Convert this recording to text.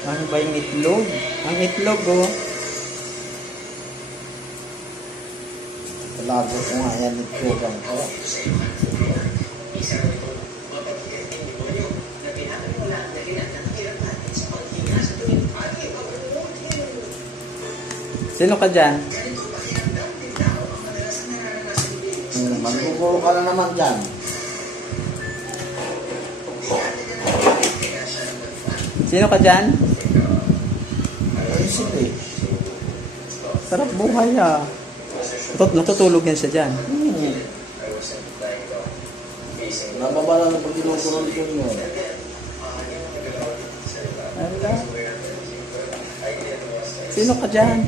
Ano ba yung itlog? Ang itlog, oh. Talago ko nga yan itlogan ko. Sino ka dyan? Magkukuro ka na naman dyan. Sino ka dyan? Ay, sige. Sarap buhay, ah. Natutulog yan siya dyan. Nababala na pag tinutunan ko nyo. Ala. Sino ka dyan?